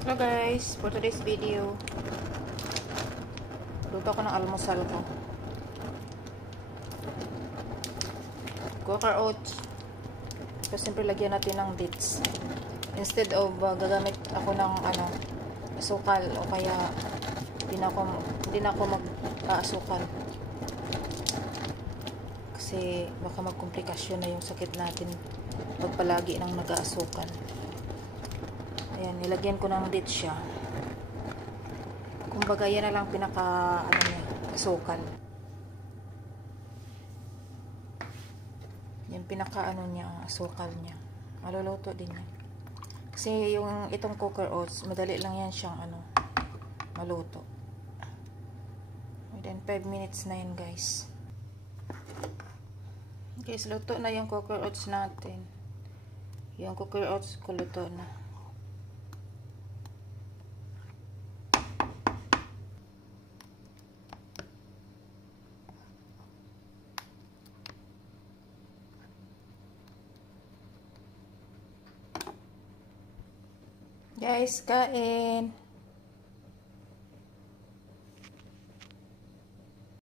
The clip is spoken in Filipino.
Hello guys, for today's video, luto ko ng almusal ko. Quaker oats. So, siyempre lagyan natin ng dates. Instead of gagamit ako ng asukal o kaya hindi na ako mag-asukal. Kasi baka magkomplikasyon na yung sakit natin pag palagi nang nag-aasukal. Ayan, nilagyan ko ng dates siya. Kumbaga yan na lang pinaka niya, asukal. Yung pinaka niya, asukal niya. Maluluto din yan. Kasi yung itong Quaker oats, madali lang yan siyang maluto. And then 5 minutes na yan guys. Guys, luto na yung Quaker oats natin. Yung Quaker oats ko luto na. Guys, kain.